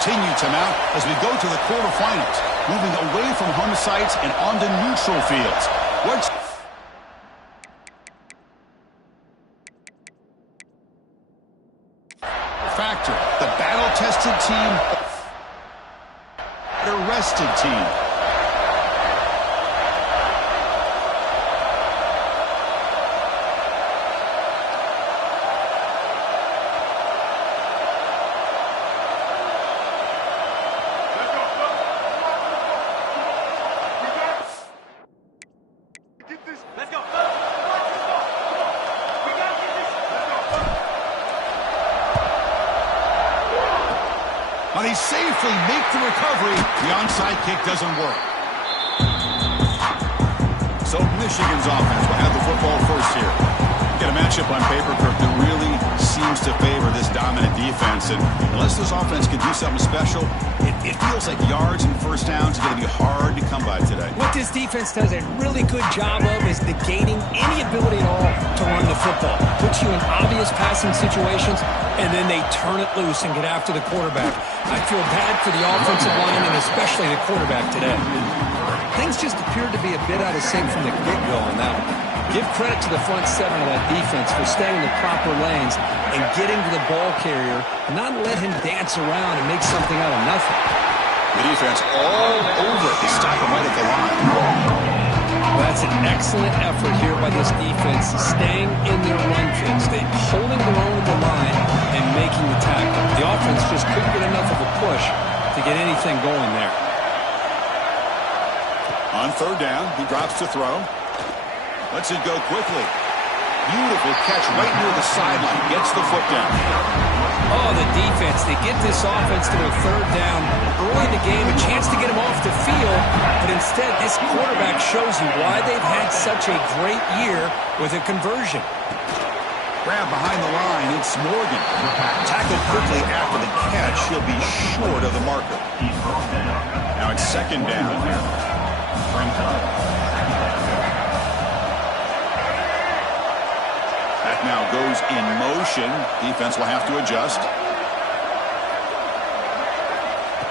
Continue to mount as we go to the quarterfinals, moving away from home sites and onto neutral fields. What's factor? The battle-tested team, the rested team. But he safely makes the recovery. The onside kick doesn't work. So Michigan's offense will have the football first here. Get a matchup on paper, Kirk, that really seems to favor this dominant defense. And unless this offense can do something special, it feels like yards and first downs are going to be hard to come by today. What this defense does a really good job of is negating any ability at all to run the football. Puts you in obvious passing situations, and then they turn it loose and get after the quarterback. I feel bad for the offensive line and especially the quarterback today. Things just appeared to be a bit out of sync from the get-go on that one. Give credit to the front seven of that defense for staying in the proper lanes and getting to the ball carrier and not let him dance around and make something out of nothing. The defense all over it. They stop him right at the line. Well, that's an excellent effort here by this defense, staying in their run fits. They're holding their own at the line and making the tackle. The offense just couldn't get enough of a push to get anything going there. On third down, he drops to throw. Lets it go quickly. Beautiful catch right near the sideline. Gets the foot down. Oh, the defense. They get this offense to a third down early in the game, a chance to get him off the field, but instead this quarterback shows you why they've had such a great year with a conversion. Grab behind the line. It's Morgan. Tackled quickly after the catch. He'll be short of the marker. Now it's second down here. That now goes in motion. Defense will have to adjust.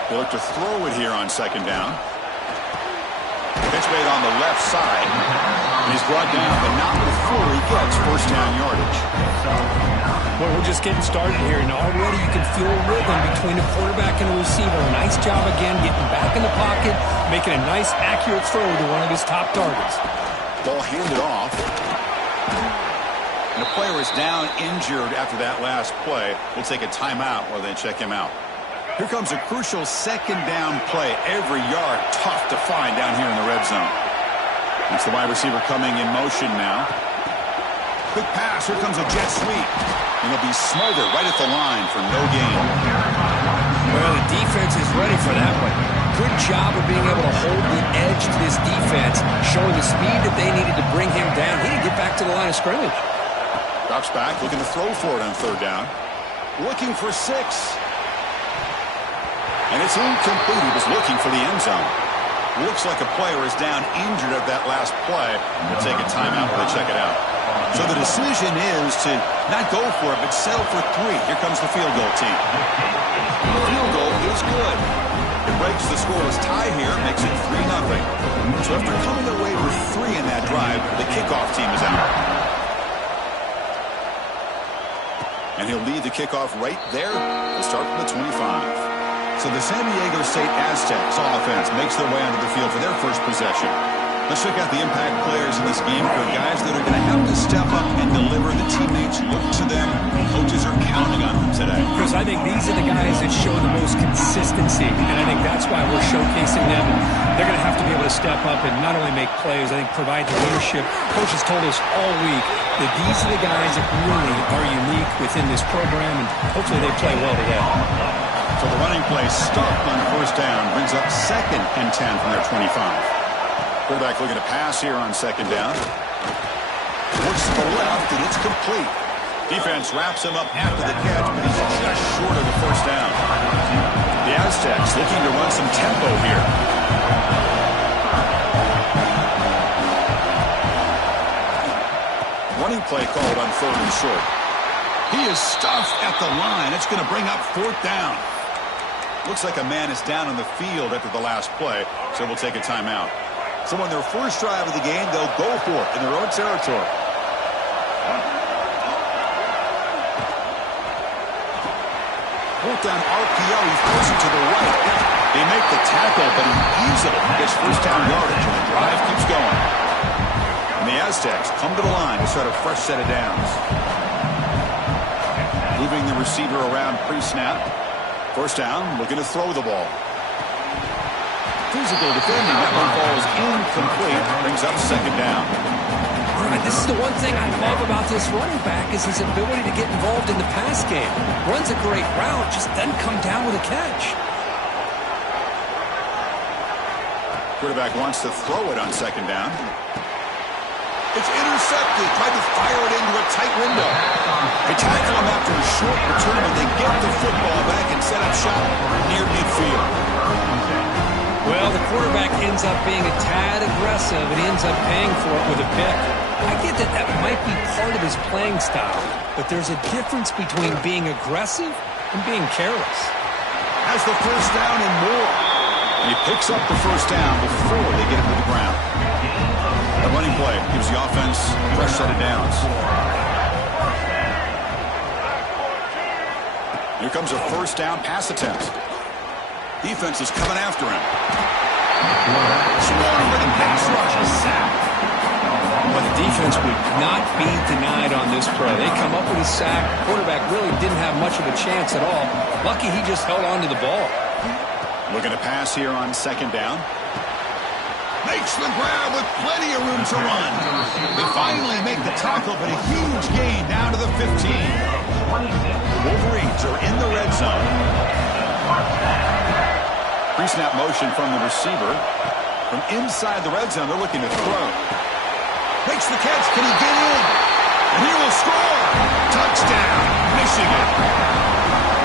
They look to throw it here on second down. Pitch made on the left side. And he's brought down, but not before he gets first down yardage. Well, we're just getting started here, and already you can feel a rhythm between the quarterback and the receiver. A nice job again getting back in the pocket, making a nice, accurate throw to one of his top targets. Ball handed off. And the player is down injured after that last play. We'll take a timeout while they check him out. Here comes a crucial second down play. Every yard tough to find down here in the red zone. It's the wide receiver coming in motion now. Quick pass. Here comes a jet sweep. And he'll be smothered right at the line for no gain. Well, the defense is ready for that one. Good job of being able to hold the edge to this defense, showing the speed that they needed to bring him down. He didn't get back to the line of scrimmage. Drops back, looking to throw for it on third down. Looking for 6. And it's incomplete. He was looking for the end zone. Looks like a player is down injured at that last play. We'll take a timeout while they check it out. So the decision is to not go for it, but settle for 3. Here comes the field goal team. The field goal is good. It breaks the scoreless tie here, makes it 3-0. So after coming away with 3 in that drive, the kickoff team is out. And he'll lead the kickoff right there. We'll start from the 25. So the San Diego State Aztecs offense makes their way onto the field for their first possession. Let's check out the impact players in this game for guys that are going to have to step up and deliver. The teammates look to them. Coaches are counting on them today. Chris, I think these are the guys that show the most consistency, and I think that's why we're showcasing them. They're going to have to be able to step up and not only make plays, I think provide the leadership. Coaches told us all week that these are the guys that really are unique within this program, and hopefully they play well today. So the running play stopped on first down, brings up 2nd and 10 from their 25. Quarterback looking to pass here on second down. Looks to the left, and it's complete. Defense wraps him up after the catch, but he's just short of the first down. The Aztecs looking to run some tempo here. Running play called on 3rd and short. He is stuffed at the line. It's going to bring up 4th down. Looks like a man is down on the field after the last play, so we'll take a timeout. So on their first drive of the game, they'll go for it in their own territory. Fourth down RPO, he throws it to the right. They make the tackle, but he easily gets first down yardage, and the drive keeps going. And the Aztecs come to the line to start a fresh set of downs. Moving the receiver around pre-snap. First down, looking to throw the ball. Physical defending. That one falls incomplete. Brings up second down. All right, this is the one thing I love about this running back is his ability to get involved in the pass game. Runs a great route, just doesn't come down with a catch. Quarterback wants to throw it on second down. It's intercepted. Tried to fire it into a tight window. They tackle him after a short return, but they get the football back and set up shop near midfield. Well, the quarterback ends up being a tad aggressive and ends up paying for it with a pick. I get that that might be part of his playing style, but there's a difference between being aggressive and being careless. Has the first down and more. And he picks up the first down before they get him to the ground. The running play gives the offense a fresh set of downs. Here comes a first down pass attempt. Defense is coming after him. Swarmed with a pass rush. A sack. But the defense would not be denied on this play. They come up with a sack. Quarterback really didn't have much of a chance at all. Lucky he just held on to the ball. Looking to pass here on second down. Makes the grab with plenty of room to run. They finally make the tackle, but a huge gain down to the 15. The Wolverines are in the red zone. Pre-snap motion from the receiver. From inside the red zone, they're looking to throw. Makes the catch. Can he get in? And he will score. Touchdown, Michigan.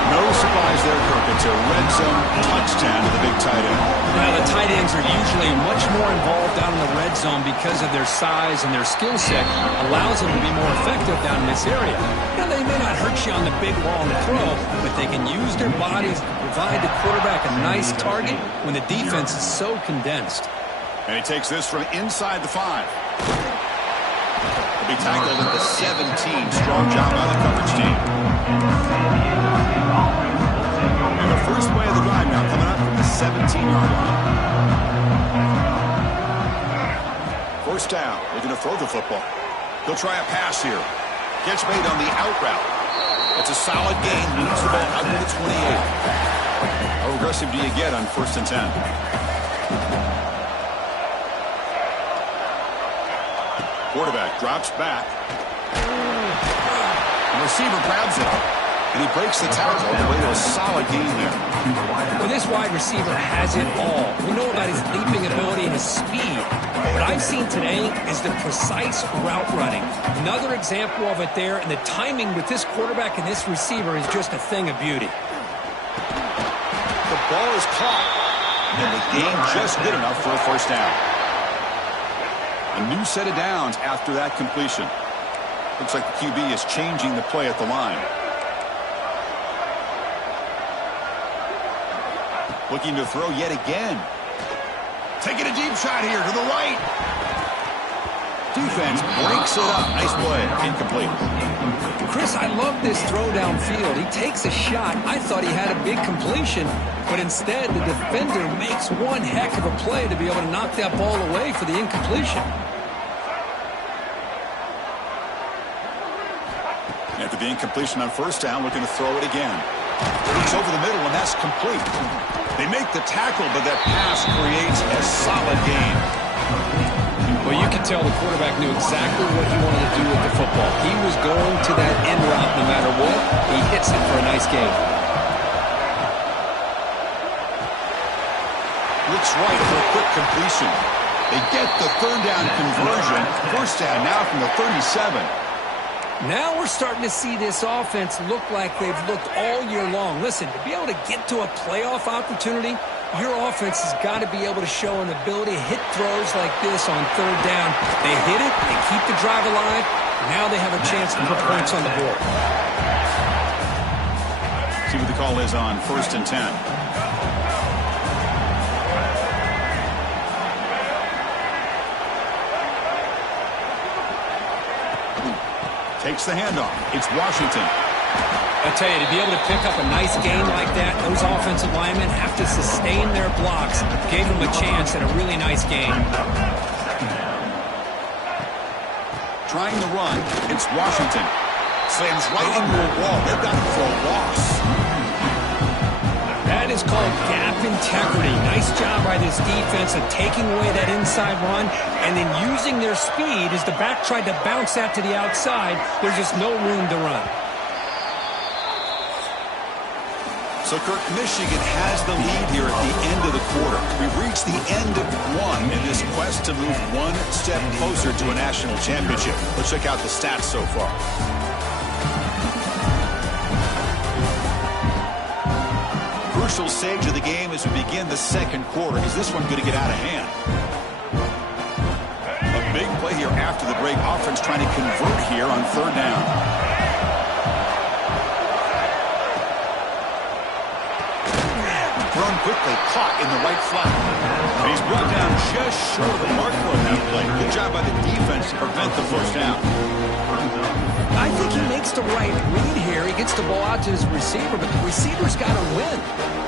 No surprise there, Kirk. It's a red zone touchdown to the big tight end. Well, the tight ends are usually much more involved down in the red zone because of their size and their skill set allows them to be more effective down in this area. Now, they may not hurt you on the big long throw, but they can use their bodies to provide the quarterback a nice target when the defense is so condensed. And he takes this from inside the 5. He'll be tackled at the 17. Strong job by the coverage team. And the first play of the drive now coming up from the 17-yard line. First down. Looking to throw the football. He'll try a pass here. Gets made on the out route. It's a solid gain. Moves the ball out to the 28. How aggressive do you get on 1st and 10? Quarterback drops back. The receiver grabs it. And he breaks the tackle on the way to a solid gain there. Well, this wide receiver has it all. We know about his leaping ability and his speed. What I've seen today is the precise route running. Another example of it there, and the timing with this quarterback and this receiver is just a thing of beauty. The ball is caught, and the gain just good enough for a first down. A new set of downs after that completion. Looks like the QB is changing the play at the line. Looking to throw yet again. Taking a deep shot here to the right. Defense breaks it up. Nice play. Incomplete. Chris, I love this throw downfield. He takes a shot. I thought he had a big completion, but instead the defender makes one heck of a play to be able to knock that ball away for the incompletion. After the incompletion on first down, looking to throw it again. He's over the middle, and that's complete. They make the tackle, but that pass creates a solid gain. Well, you can tell the quarterback knew exactly what he wanted to do with the football. He was going to that end route no matter what. He hits it for a nice gain. Looks right for a quick completion. They get the third down conversion. First down now from the 37. Now we're starting to see this offense look like they've looked all year long. Listen, to be able to get to a playoff opportunity, your offense has got to be able to show an ability to hit throws like this on third down. They hit it, they keep the drive alive. Now they have a chance to put points on the board. See what the call is on 1st and 10. takes the handoff. It's Washington. I tell you, to be able to pick up a nice game like that, those offensive linemen have to sustain their blocks. Gave them a chance at a really nice game. Trying to run, it's Washington. Slams right into a wall. They've got him for a loss. That is called gap integrity. Nice job by this defense of taking away that inside run and then using their speed as the back tried to bounce that to the outside. There's just no room to run. So, Kirk, Michigan has the lead here at the end of the quarter. We've reached the end of one in this quest to move one step closer to a national championship. Let's check out the stats so far. Crucial stage of the game as we begin the second quarter. Is this one going to get out of hand? A big play here after the break. Offense trying to convert here on third down. Thrown quickly, caught in the right flat. And he's brought down just short of the marker on that play. Good job by the defense to prevent the first down. I think he makes the right read here. He gets the ball out to his receiver, but the receiver's got to win.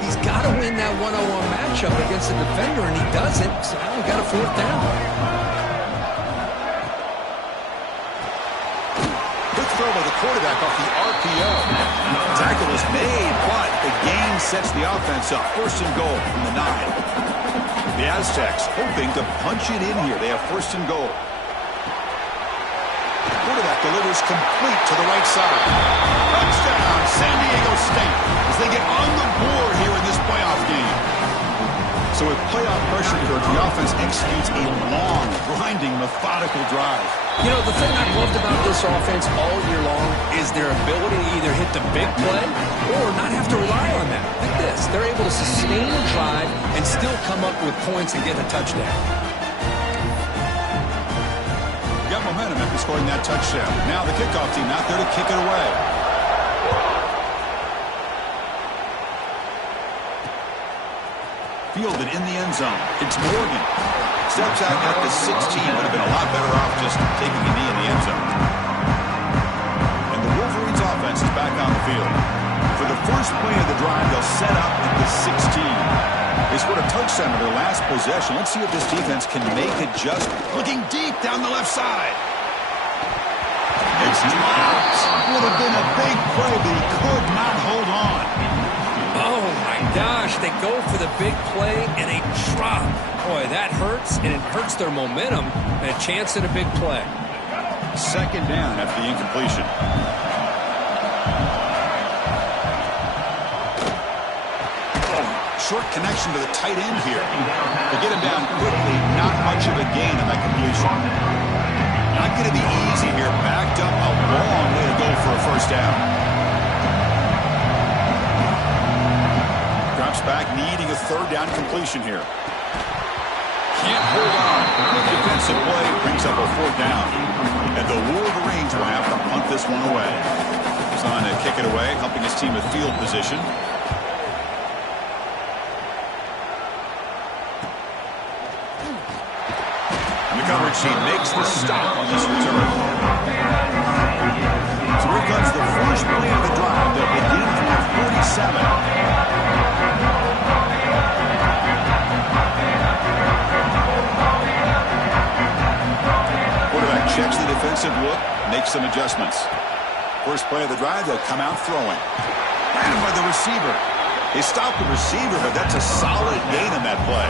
He's got to win that one-on-one matchup against the defender, and he doesn't. So now he got a fourth down. Good throw by the quarterback off the RPO. Tackle is made, but the gain sets the offense up. First and goal from the 9. The Aztecs hoping to punch it in here. They have first and goal. The quarterback delivers complete to the right side. Touchdown, San Diego State, as they get on the board here in this playoff game. So with playoff pressure here, the offense executes a long, grinding, methodical drive. You know, the thing I've loved about this offense all year long is their ability to either hit the big play or not have to rely on that. Like this, they're able to sustain a drive and still come up with points and get a touchdown. Got momentum after scoring that touchdown. Now the kickoff team out there to kick it away. Fielded in the end zone. It's Morgan. Steps out at the 16. Would have been a lot better off just taking a knee in the end zone. And the Wolverines offense is back on the field. For the first play of the drive, they'll set up at the 16. They scored a touchdown in their last possession. Let's see if this defense can make it just looking deep down the left side. It's dropped. Would have been a big play, but he could not hold on. Oh, my gosh. They go for the big play, and they drop. Boy, that hurts, and it hurts their momentum and a chance at a big play. Second down after the incompletion. Short connection to the tight end here. They get him down quickly. Not much of a gain on that completion. Not going to be easy here. Backed up a long way to go for a first down. Drops back, needing a third down completion here. Can't hold on. Defensive play brings up a fourth down. And the Wolverines will have to punt this one away. He's on to kick it away, helping his team with field position. Coverage team makes the stop on this return. So here comes the first play of the drive. They'll begin from the 47. Quarterback checks the defensive look, makes some adjustments. First play of the drive, they'll come out throwing. Ran by the receiver. They stop the receiver, but that's a solid gain on that play.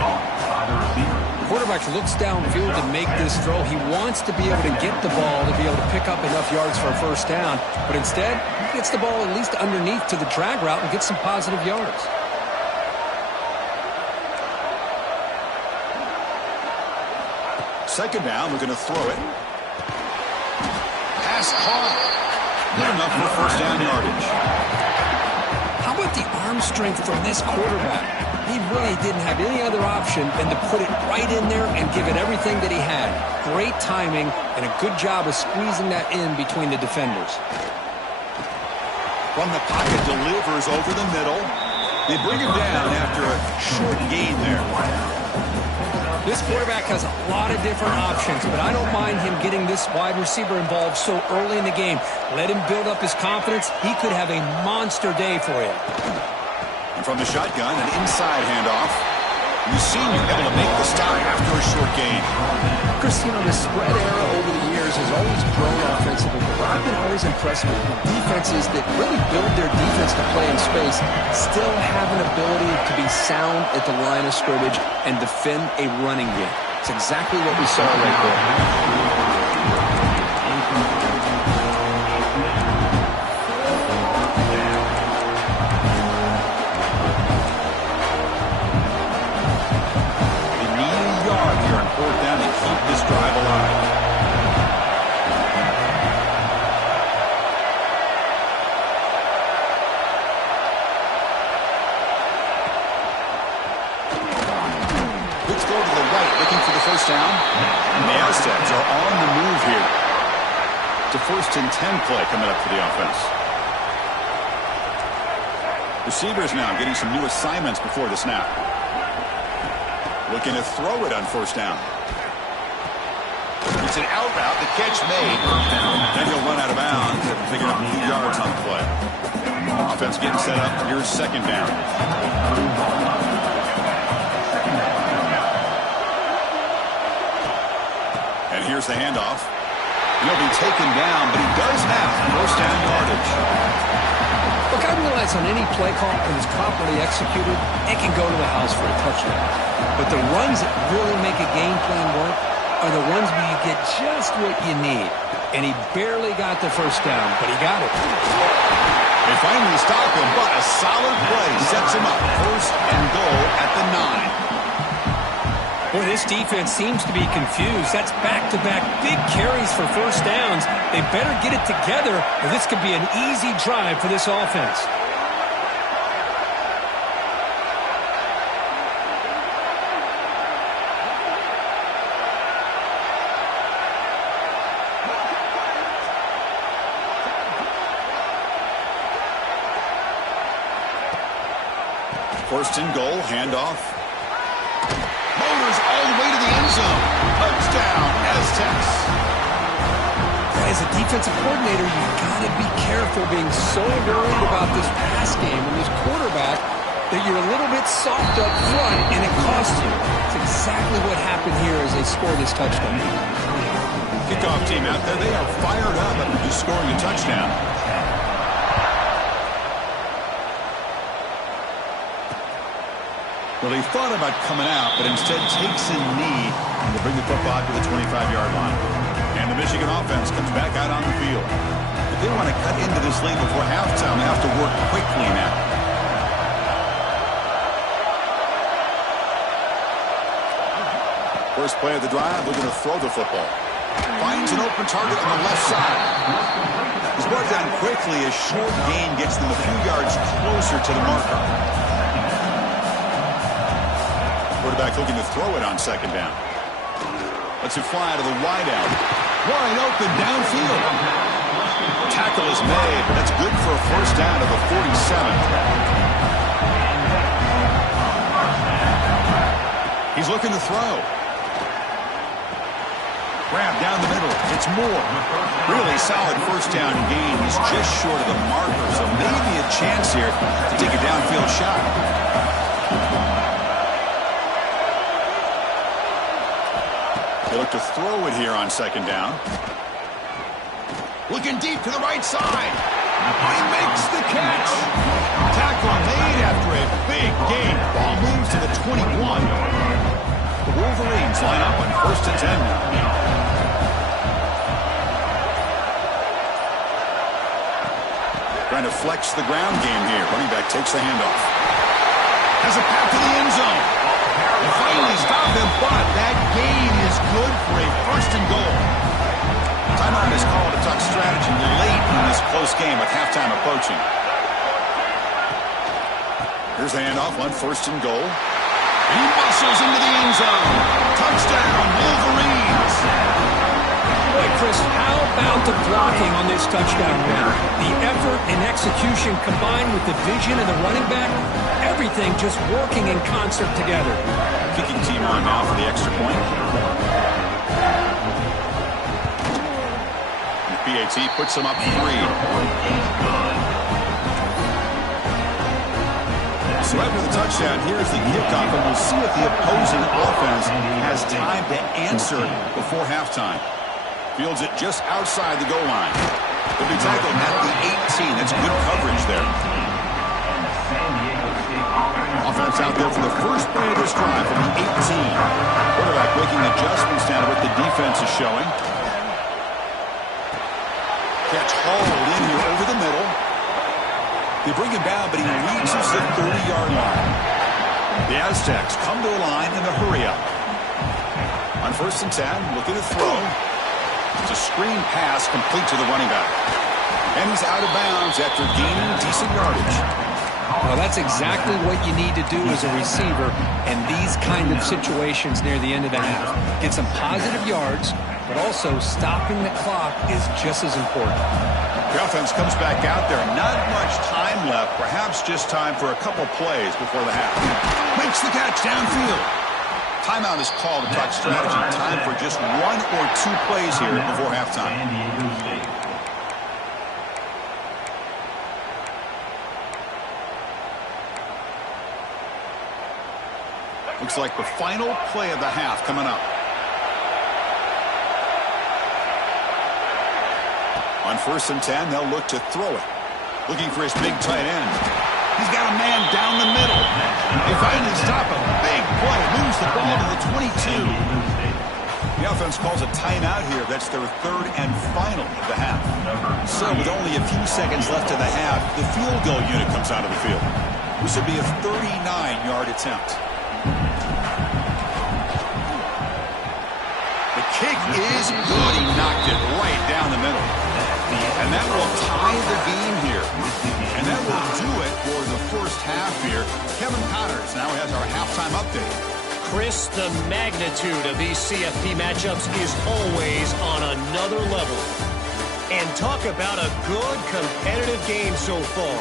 Quarterback looks downfield to make this throw. He wants to be able to get the ball to be able to pick up enough yards for a first down. But instead, he gets the ball at least underneath to the drag route and gets some positive yards. Second down, we're going to throw it. Pass caught. Good enough for first down yardage. How about the arm strength from this quarterback? He really didn't have any other option than to put it right in there and give it everything that he had. Great timing and a good job of squeezing that in between the defenders. From the pocket, delivers over the middle. They bring him down after a short gain there. This quarterback has a lot of different options, but I don't mind him getting this wide receiver involved so early in the game. Let him build up his confidence. He could have a monster day for you. And from the shotgun, an inside handoff. The senior able to make the stop after a short gain. Chris, the spread era over the years has always grown offensively, but I've been always impressed with defenses that really build their defense to play in space, still have an ability to be sound at the line of scrimmage and defend a running game. It's exactly what we saw right there. Fourth down to keep this drive alive. Let's go to the right, looking for the first down. And the Aztecs are on the move here. It's a 1st and 10 play coming up for the offense. Receivers now getting some new assignments before the snap. Looking to throw it on 1st down. It's an out route. The catch made. Then he'll run out of bounds after picking up 2 yards on the play. Offense getting set up. Here's 2nd down. And here's the handoff. He'll be taken down, but he does have 1st down yardage. Look, I realize on any play call, when it's properly executed, it can go to the house for a touchdown. But the runs that really make a game plan work are the ones where you get just what you need. And he barely got the 1st down, but he got it. They finally stop him, but a solid play sets him up. 1st and goal at the 9. Boy, this defense seems to be confused. That's back-to-back big carries for 1st downs. They better get it together, or this could be an easy drive for this offense. First and goal, handoff. Motors all the way to the end zone. Touchdown, Aztecs. As a defensive coordinator, you've got to be careful being so worried about this pass game and this quarterback that you're a little bit soft up front and it costs you. It's exactly what happened here as they score this touchdown. Kickoff team out there, they are fired up after just scoring a touchdown. Well, he thought about coming out, but instead takes a knee and will bring the football to the 25-yard line. And the Michigan offense comes back out on the field. If they want to cut into this lead before halftime, they have to work quickly now. First play of the drive, looking to throw the football. Finds an open target on the left side. He's brought down quickly. A short gain gets them a few yards closer to the marker. Quarterback looking to throw it on 2nd down. Lets it fly to the wideout. Wide open downfield. Tackle is made, but that's good for a 1st down to the 47. He's looking to throw. Grab down the middle. It's Moore. Really solid 1st down gain. He's just short of the marker, so maybe a chance here to take a downfield shot. They look to throw it here on 2nd down. Looking deep to the right side. He makes the catch. Tackle made after a big gain. Ball moves to the 21. The Wolverines line up on 1st and 10 now. Trying to flex the ground game here. Running back takes the handoff. Has a path to the end zone. And finally stop him, but that gain is good for a 1st and goal. Timeout is called to talk strategy late in this close game with halftime approaching. Here's the handoff on 1st and goal. He muscles into the end zone. Touchdown, Wolverines. Boy, Chris, how about the blocking on this touchdown run? The effort and execution combined with the vision of the running back, everything just working in concert together. Kicking team on now for the extra point. The PAT puts them up 3. So after the touchdown, here's the kickoff, and we'll see if the opposing offense has time to answer before halftime. Fields it just outside the goal line. They'll be tackled at the 18. That's good coverage there. Offense out there for the first play of this drive from the 18. Quarterback making adjustments down to what the defense is showing. Catch hauled in here over the middle. They bring him down, but he reaches the 30-yard line. The Aztecs come to a line in a hurry-up. On 1st and 10, looking to throw. It's a screen pass complete to the running back. And he's out of bounds after gaining decent yardage. Well, that's exactly what you need to do as a receiver in these kind of situations near the end of the half. Get some positive yards, but also stopping the clock is just as important. The offense comes back out there. Not much time left. Perhaps just time for a couple plays before the half. Makes the catch downfield. Timeout is called to talk strategy. Time for just 1 or 2 plays here before halftime. Looks like the final play of the half coming up. On 1st and 10, they'll look to throw it. Looking for his big tight end. He's got a man down the middle. They finally stop him. Big play. Moves the ball to the 22. The offense calls a timeout here. That's their 3rd and final of the half. So with only a few seconds left of the half, the field goal unit comes out of the field. This would be a 39-yard attempt. The kick is good. He knocked it right down the middle. And that will tie the game here. And that will do it for the first half here. Kevin Connors now has our halftime update. Chris, the magnitude of these CFP matchups is always on another level. And talk about a good competitive game so far.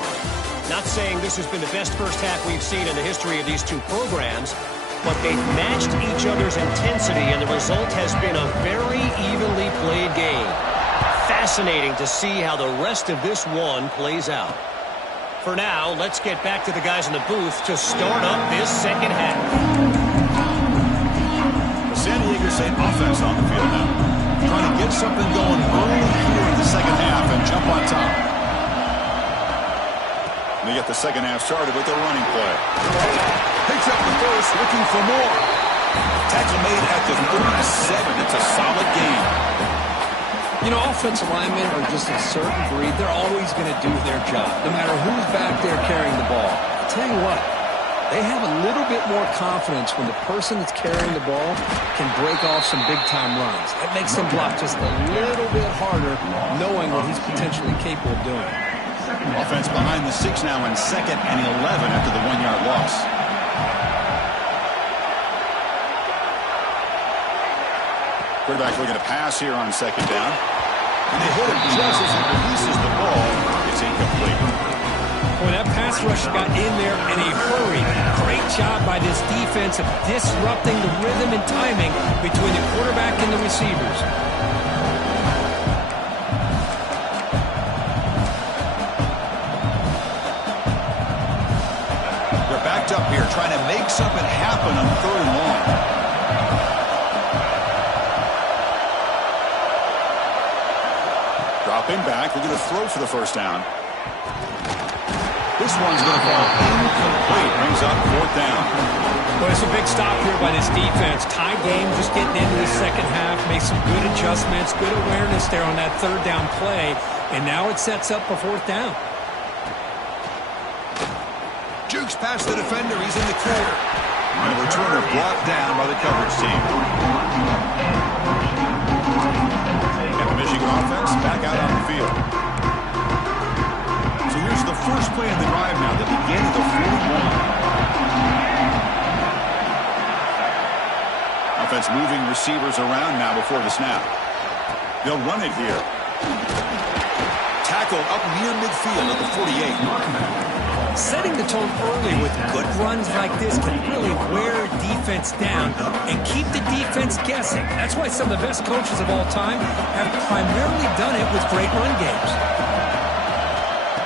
Not saying this has been the best first half we've seen in the history of these two programs, but they've matched each other's intensity, and the result has been a very evenly played game. Fascinating to see how the rest of this one plays out. For now, let's get back to the guys in the booth to start up this second half. The San Diego State offense on the field now. Trying to get something going early here in the second half and jump on top. They get the second half started with their running play. Picks up the first, looking for more. Tackle made at the 37. It's a solid game. You know, offensive linemen are just a certain breed. They're always going to do their job, no matter who's back there carrying the ball. I'll tell you what, they have a little bit more confidence when the person that's carrying the ball can break off some big-time runs. That makes him block just a little bit harder, knowing what he's potentially capable of doing. Offense behind the 6 now in 2nd and 11 after the 1-yard loss. Quarterback looking to pass here on 2nd down. And they hit him just as he releases the ball. It's incomplete. Boy, that pass rush got in there in a hurry. Great job by this defense of disrupting the rhythm and timing between the quarterback and the receivers. They're backed up here trying to make something happen on 3rd and long. Dropping back, they're going to throw for the first down. This one's going to fall incomplete. Brings up 4th down. Well, it's a big stop here by this defense. Tie game, just getting into the second half. Make some good adjustments, good awareness there on that 3rd down play. And now it sets up for 4th down. Jukes past the defender. He's in the clear. And the returner brought down by the coverage team. And the Michigan offense back out on the field. So here's the first play of the drive now, the beginning of 41. Offense moving receivers around now before the snap. They'll run it here. Tackled up near midfield at the 48. Setting the tone early with good runs like this can really wear defense down and keep the defense guessing. That's why some of the best coaches of all time have primarily done it with great run games.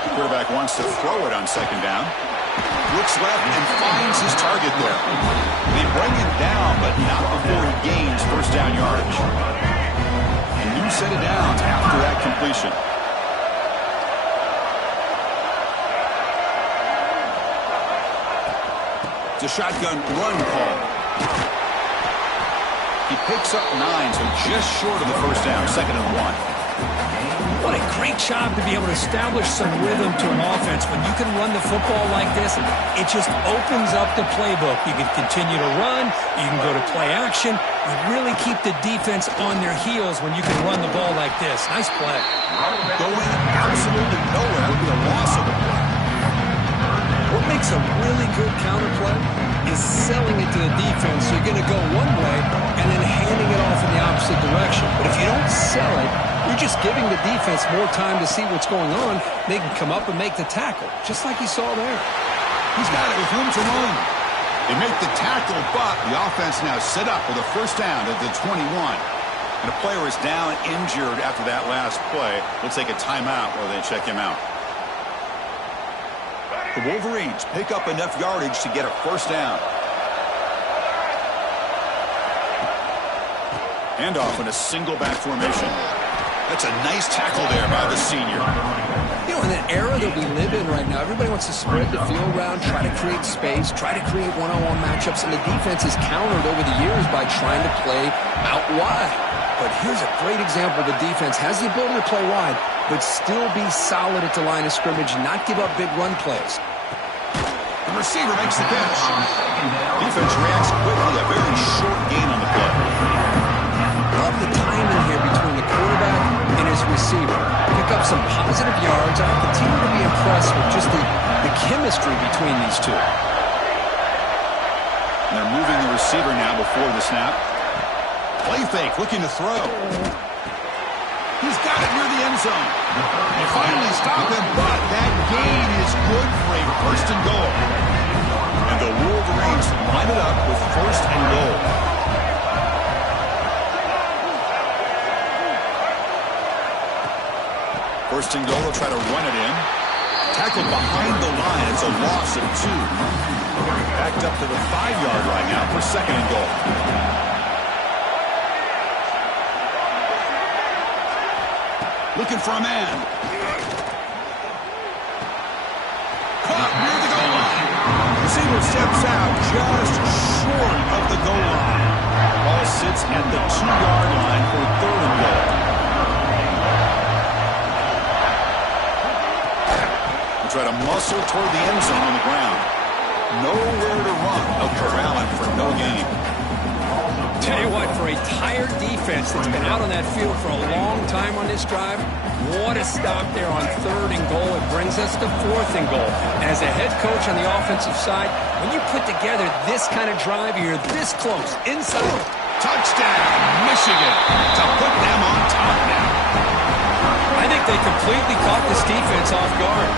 The quarterback wants to throw it on second down. Looks left and finds his target there. They bring him down, but not before he gains first down yardage. A new set of downs after that completion. It's a shotgun run call. He picks up 9, so just short of the first down, 2nd and 1. What a great job to be able to establish some rhythm to an offense. When you can run the football like this, it just opens up the playbook. You can continue to run. You can go to play action. You really keep the defense on their heels when you can run the ball like this. Nice play. Going absolutely nowhere would be a loss of the play. What makes a really good counter play is selling it to the defense. So you're going to go one way and then handing it off in the opposite direction. But if you don't sell it, you're just giving the defense more time to see what's going on. They can come up and make the tackle, just like you saw there. He's got it with room to run. They make the tackle, but the offense now set up with a first down at the 21. And a player is down injured after that last play. We'll take a timeout while they check him out. The Wolverines pick up enough yardage to get a first down. Handoff in a single back formation. That's a nice tackle there by the senior. You know, in an era that we live in right now, everybody wants to spread the field around, try to create space, try to create one-on-one matchups, and the defense has countered over the years by trying to play out wide. But here's a great example. The defense has the ability to play wide, but still be solid at the line of scrimmage, not give up big run plays. The receiver makes the catch. Defense reacts quickly, a very short gain on the play. Love the timing here between the quarterback and his receiver. Pick up some positive yards. I continue to be impressed with just the chemistry between these two. And they're moving the receiver now before the snap. Play fake, looking to throw. He's got it near the end zone. They finally stop him, but that gain is good for a first and goal. And the Wolverines line it up with first and goal. First and goal, they'll try to run it in. Tackled behind the line. It's a loss of 2. Backed up to the 5-yard line now for second and goal. Looking for a man. Caught near the goal line. Receiver steps out just short of the goal line. Ball sits at the 2-yard line for third and goal. Try to muscle toward the end zone on the ground. Nowhere to run. They'll corral him for no gain. Tell you what, for a tired defense that's been out on that field for a long time on this drive, what a stop there on third and goal. It brings us to fourth and goal. And as a head coach on the offensive side, when you put together this kind of drive, you're this close, inside. Touchdown, Michigan, to put them on top now. I think they completely caught this defense off guard.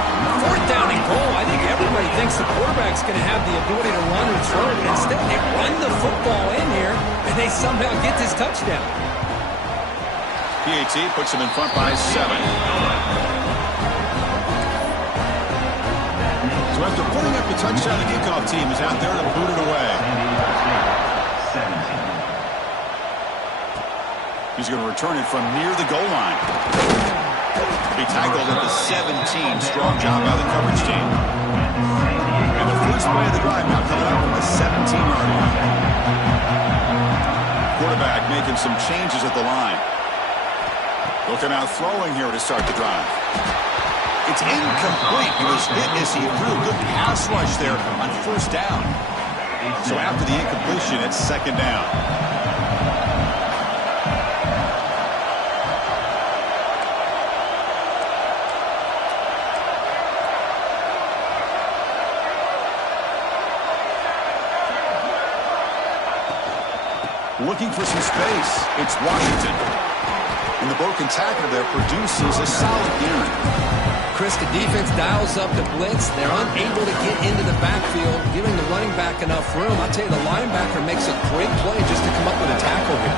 Fourth down and goal, I think everybody thinks the quarterback's going to have the ability to run and throw, but instead they run the football in here, and they somehow get this touchdown. PAT puts them in front by 7. So after putting up the touchdown, the kickoff team is out there to boot it away. He's going to return it from near the goal line. Be tackled at the 17. Strong job by the coverage team. And the first play of the drive now coming up from the 17-yard line. Quarterback making some changes at the line. They'll come out throwing here to start the drive. It's incomplete. He was hit as he threw a good pass rush there on first down. So after the incompletion, it's second down. Looking for some space. It's Washington. And the broken tackle there produces a solid gain. Chris, the defense dials up the blitz. They're unable to get into the backfield, giving the running back enough room. I'll tell you, the linebacker makes a great play just to come up with a tackle here.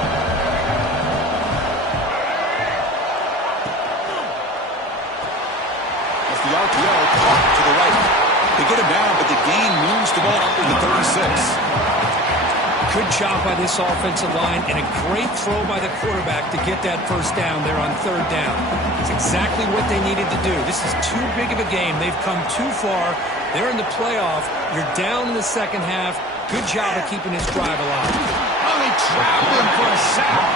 As the RPO caught to the right. They get him down, but the gain moves the ball up to the 36. Good job by this offensive line and a great throw by the quarterback to get that first down there on third down. It's exactly what they needed to do. This is too big of a game. They've come too far. They're in the playoff. You're down in the second half. Good job of keeping this drive alive. Oh, they trapped him for a sack.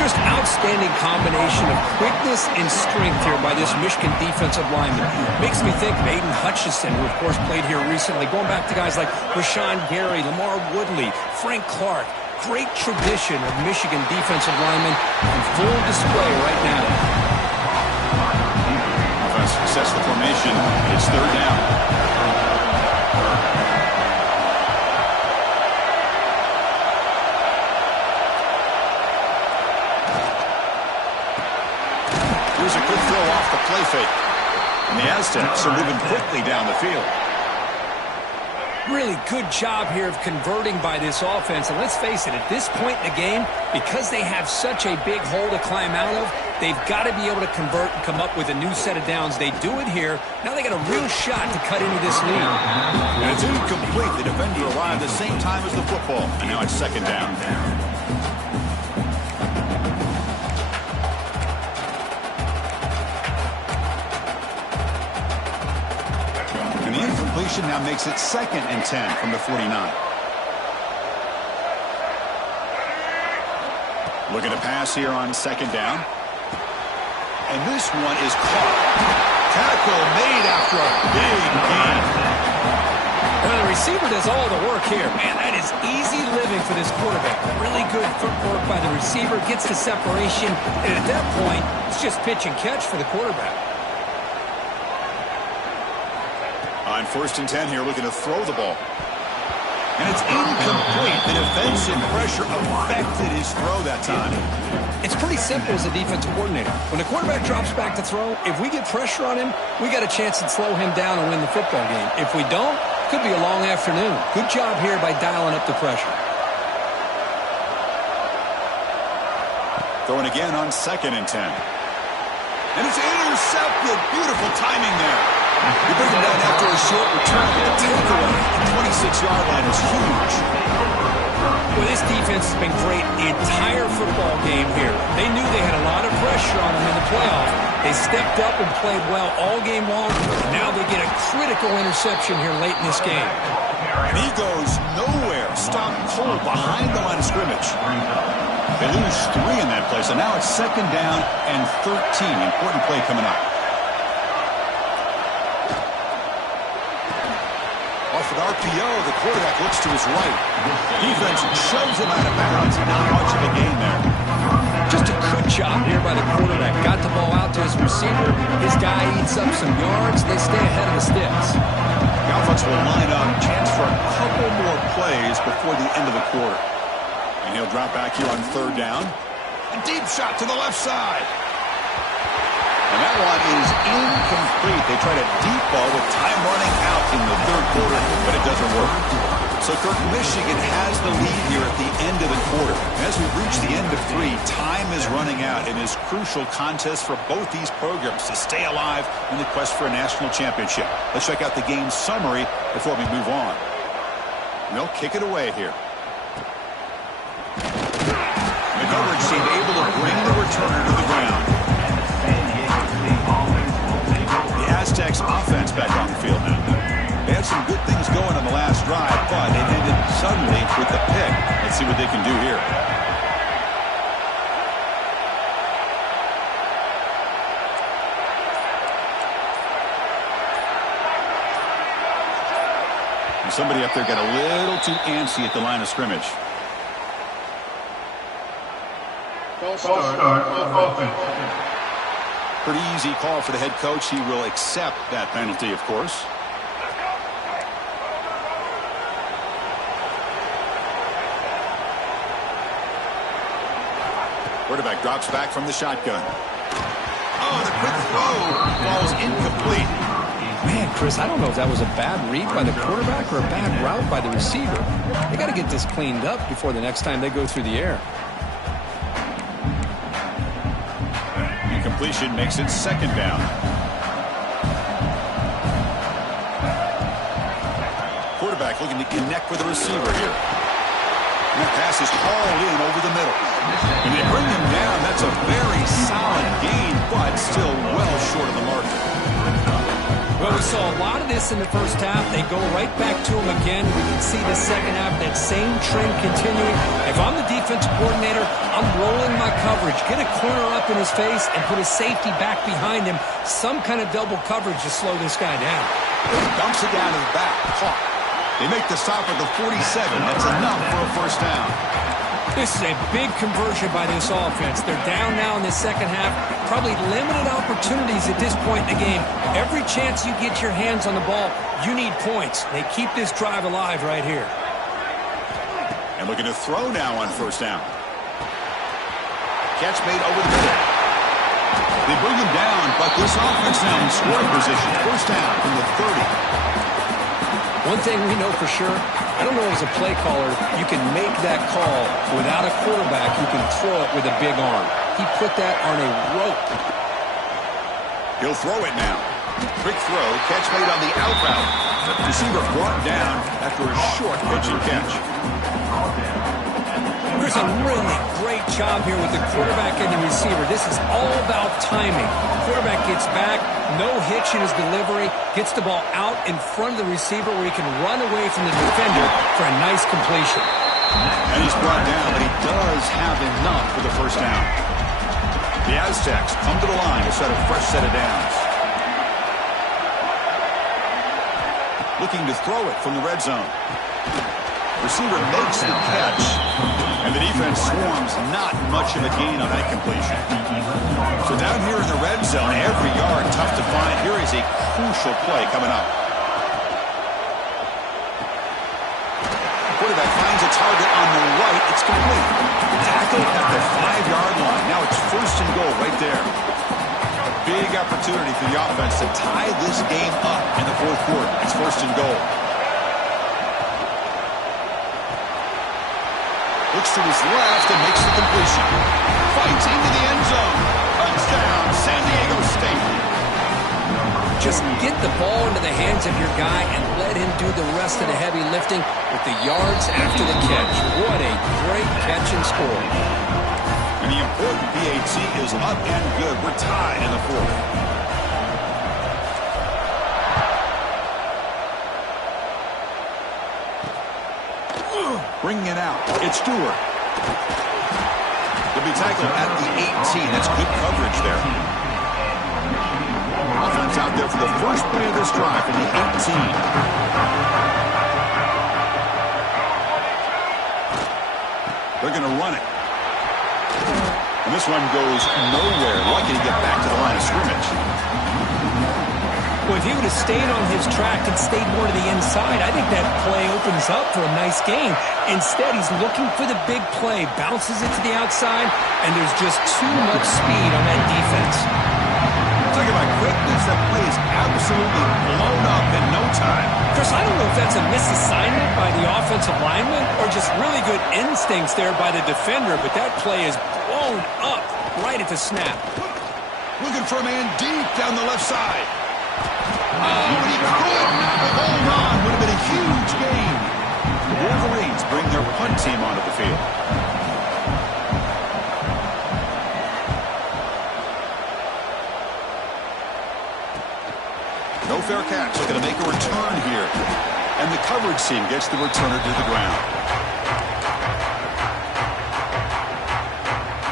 Just outstanding combination of quickness and strength here by this Michigan defensive lineman. Makes me think of Aiden Hutchinson, who of course played here recently. Going back to guys like Rashawn Gary, Lamar Woodley, Frank Clark. Great tradition of Michigan defensive linemen on full display right now. Offense success the formation. It's third down. Here's a good throw off the play fake. And the Aztecs are moving quickly down the field. Really good job here of converting by this offense. And let's face it, at this point in the game, because they have such a big hole to climb out of, they've got to be able to convert and come up with a new set of downs. They do it here. Now they got a real shot to cut into this lead. And it's incomplete. The defender arrived at the same time as the football. And now it's second down. Now makes it 2nd and 10 from the 49. Looking to pass here on second down. And this one is caught. Tackle made after a big gain. Well, the receiver does all the work here. Man, that is easy living for this quarterback. Really good footwork by the receiver. Gets the separation. And at that point, it's just pitch and catch for the quarterback. On 1st and 10 here, looking to throw the ball. And it's incomplete. The defensive pressure affected his throw that time. It's pretty simple as a defensive coordinator. When the quarterback drops back to throw, if we get pressure on him, we got a chance to slow him down and win the football game. If we don't, could be a long afternoon. Good job here by dialing up the pressure. Throwing again on 2nd and 10. And it's intercepted. Beautiful timing there. You bring him down after a short return, but the takeaway at the 26-yard line is huge. Well, this defense has been great the entire football game here. They knew they had a lot of pressure on them in the playoff. They stepped up and played well all game long. Now they get a critical interception here late in this game. And he goes nowhere. Stop cold behind the line of scrimmage. They lose 3 in that play, so now it's 2nd down and 13. Important play coming up. Off an RPO, the quarterback looks to his right. Defense shoves him out of bounds. Not much of a gain there. Just a good job here by the quarterback. Got the ball out to his receiver. His guy eats up some yards. They stay ahead of the sticks. The offense will line up. Chance for a couple more plays before the end of the quarter. And he'll drop back here on 3rd down. A deep shot to the left side. And that one is incomplete. They tried a deep ball with time running out in the 3rd quarter, but it doesn't work. So, Kirk, Michigan has the lead here at the end of the quarter. As we reach the end of 3, time is running out in this crucial contest for both these programs to stay alive in the quest for a national championship. Let's check out the game summary before we move on. And they'll kick it away here. The coverage seemed able to bring the returner to the ground. The Aztecs offense back on the field now. They had some good things going on the last drive, but it ended suddenly with the pick. Let's see what they can do here. And somebody up there got a little too antsy at the line of scrimmage. Pretty easy call for the head coach. He will accept that penalty, of course. Quarterback drops back from the shotgun. Oh, the quick throw falls incomplete. Man, Chris, I don't know if that was a bad read by the quarterback or a bad route by the receiver. They got to get this cleaned up before the next time they go through the air. Incompletion makes it second down. Quarterback looking to connect with the receiver here. And that pass is hauled in over the middle. And they bring him down. That's a very solid gain, but still well short of the marker. Well, we saw a lot of this in the first half. They go right back to him again. We can see the second half, that same trend continuing. If I'm the defensive coordinator, I'm rolling my coverage. Get a corner up in his face and put a safety back behind him. Some kind of double coverage to slow this guy down. Dumps it down to the back. Caught. They make the stop at the 47. That's enough for a first down. This is a big conversion by this offense. They're down now in the second half. Probably limited opportunities at this point in the game. Every chance you get your hands on the ball, you need points. They keep this drive alive right here. And looking to throw now on first down. Catch made over the middle. They bring him down, but this offense now in scoring position. First down from the 30. One thing we know for sure, I don't know as a play caller, you can make that call without a quarterback who can throw it with a big arm. He put that on a rope. He'll throw it now. Quick throw, catch made on the out route. The receiver brought down after a short pitch and catch. There's a really great job here with the quarterback and the receiver. This is all about timing. Quarterback gets back, no hitch in his delivery, gets the ball out in front of the receiver where he can run away from the defender for a nice completion. And he's brought down, but he does have enough for the first down. The Aztecs come to the line to set a fresh set of downs. Looking to throw it from the red zone. Receiver makes the catch, and the defense swarms. Not much of a gain on that completion. So down here in the red zone, every yard tough to find. Here is a crucial play coming up. Quarterback finds a target on the right. It's complete. Tackle at the 5-yard line. Now it's first and goal right there. Big opportunity for the offense to tie this game up in the fourth quarter. It's first and goal. Looks to his left and makes the completion. Fights into the end zone. Touchdown, San Diego State. Just get the ball into the hands of your guy and let him do the rest of the heavy lifting with the yards after the catch. What a great catch and score. And the important PAT is up and good. We're tied in the fourth. Bringing it out. It's Stewart. He'll be tackled at the 18. That's good coverage there. Offense out there for the first play of this drive from the 18. They're going to run it. And this one goes nowhere. Lucky to get back to the line of scrimmage. Well, if he would have stayed on his track and stayed more to the inside, I think that play opens up for a nice gain. Instead, he's looking for the big play, bounces it to the outside, and there's just too much speed on that defense. Talking about quickness, that play is absolutely blown up in no time. Chris, I don't know if that's a misassignment by the offensive lineman or just really good instincts there by the defender, but that play is blown up right at the snap. Looking for a man deep down the left side. Oh, and he could not hold on. Would have been a huge gain. The Wolverines bring their punt team onto the field. No fair catch. Looking to make a return here. And the coverage team gets the returner to the ground.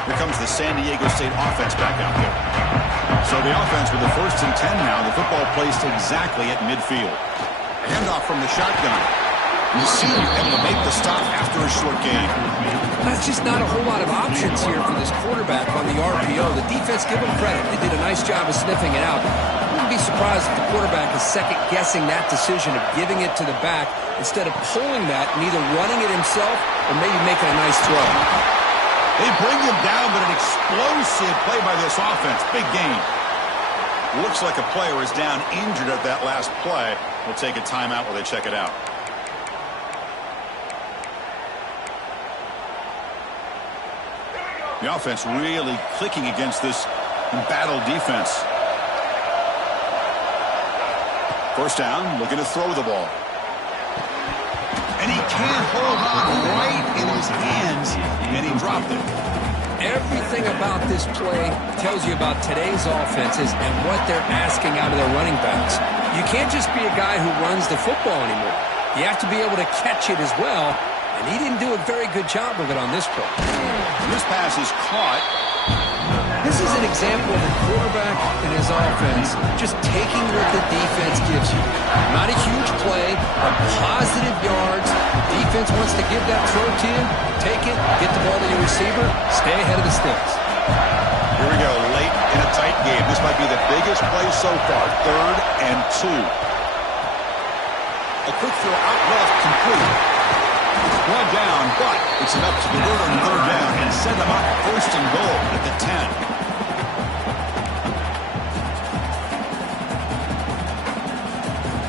Here comes the San Diego State offense back out there. So the offense with the first and 10 now. The football placed exactly at midfield. Handoff from the shotgun. The senior able to make the stop after a short gain. That's just not a whole lot of options here for this quarterback on the RPO. The defense, give them credit. They did a nice job of sniffing it out. I wouldn't be surprised if the quarterback is second-guessing that decision of giving it to the back instead of pulling that and either running it himself or maybe making a nice throw. They bring him down, but an explosive play by this offense. Big gain. Looks like a player is down injured at that last play. We'll take a timeout while they check it out. The offense really clicking against this embattled defense. First down, looking to throw the ball. And he can't hold on right in his hands, and he dropped it. Everything about this play tells you about today's offenses and what they're asking out of their running backs. You can't just be a guy who runs the football anymore. You have to be able to catch it as well, and he didn't do a very good job of it on this play. This pass is caught. This is an example of a quarterback and his offense just taking what the defense gives you. Not a huge play, but positive yards. The defense wants to give that throw to you. Take it, get the ball to your receiver, stay ahead of the sticks. Here we go, late in a tight game. This might be the biggest play so far. 3rd and 2. A quick throw out left, complete. One down, but it's enough to convert on 3rd down and set them up 1st and goal at the 10.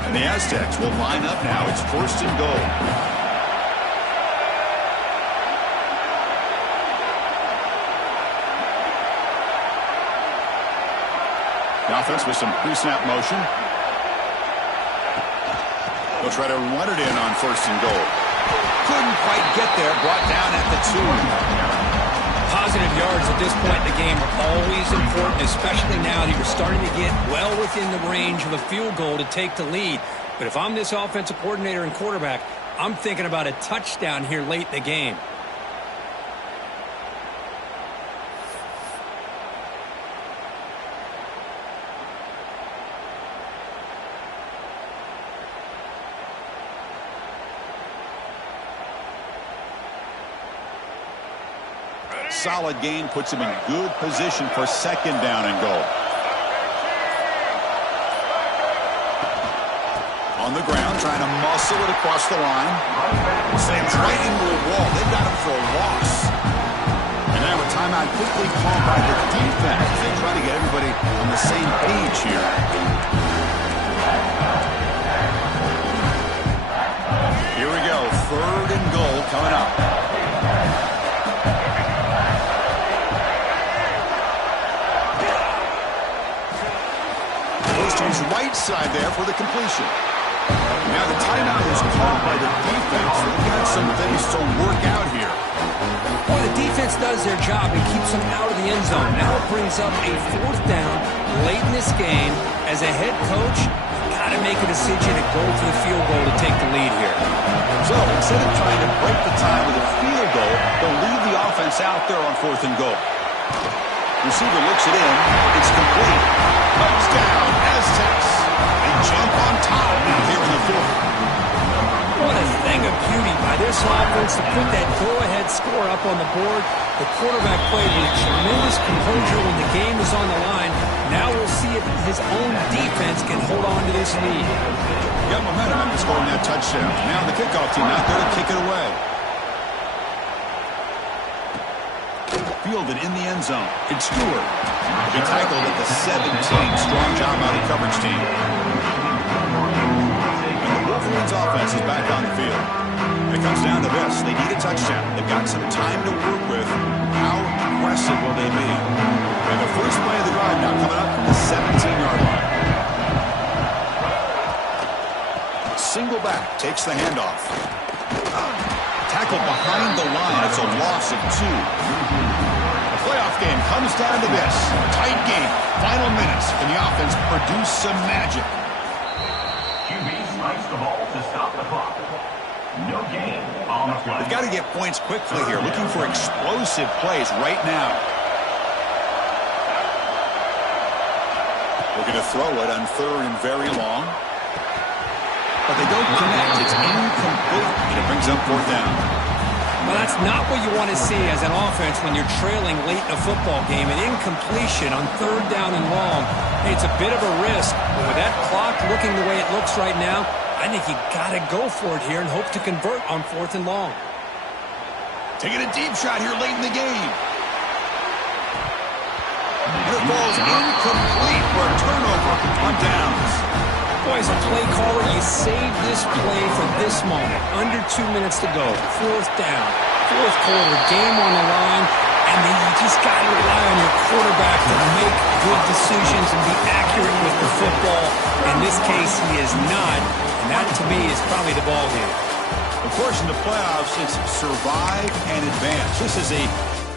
And the Aztecs will line up now. It's 1st and goal. The offense with some pre-snap motion. They'll try to run it in on 1st and goal. Couldn't quite get there. Brought down at the 2. Positive yards at this point in the game are always important, especially now that you're starting to get well within the range of a field goal to take the lead. But if I'm this offensive coordinator and quarterback, I'm thinking about a touchdown here late in the game. Solid gain puts him in good position for 2nd down and goal. On the ground, trying to muscle it across the line. Slams right into the wall. They've got him for a loss. And now a timeout quickly called by the defense as they try to get everybody on the same page here. Here we go. 3rd and goal coming up. His right side there for the completion. Now the timeout is called by the defense. They've got some things to work out here. Well, the defense does their job and keeps them out of the end zone. Now it brings up a 4th down late in this game. As a head coach, you've got to make a decision to go for the field goal to take the lead here. So instead of trying to break the tie with a field goal, they'll leave the offense out there on 4th and goal. Receiver looks it in. It's complete. Touchdown, Aztecs. They jump on top now here in the 4th. What a thing of beauty by this offense to put that go-ahead score up on the board. The quarterback played with tremendous composure when the game was on the line. Now we'll see if his own defense can hold on to this lead. Got momentum after scoring that touchdown. Now the kickoff team out there to kick it away. Fielded in the end zone. It's Stewart. He tackled at the 17. Strong job by the coverage team. And the Wolverines offense is back on the field. It comes down to this. They need a touchdown. They've got some time to work with. How aggressive will they be? And the first play of the drive now coming up from the 17-yard line. Single back takes the handoff. Tackled behind the line. It's a loss of 2. Playoff game comes down to this. Tight game. Final minutes. Can the offense produce some magic? QB spikes the ball to stop the clock. No gain on the play. They've got to get points quickly here. Looking for explosive plays right now. Looking to throw it on 3rd and very long. But they don't connect. It's incomplete. And it brings up 4th down. Well, that's not what you want to see as an offense when you're trailing late in a football game. An incompletion on 3rd down and long. Hey, it's a bit of a risk, but with that clock looking the way it looks right now, I think you got to go for it here and hope to convert on 4th and long. Taking a deep shot here late in the game. And it falls incomplete for a turnover on downs. Boy, as a play caller, you save this play for this moment. Under 2 minutes to go. 4th down. 4th quarter. Game on the line. And then you just got to rely on your quarterback to make good decisions and be accurate with the football. In this case, he is not. And that, to me, is probably the ball game. Of course, in the playoffs, it's survive and advance. This is a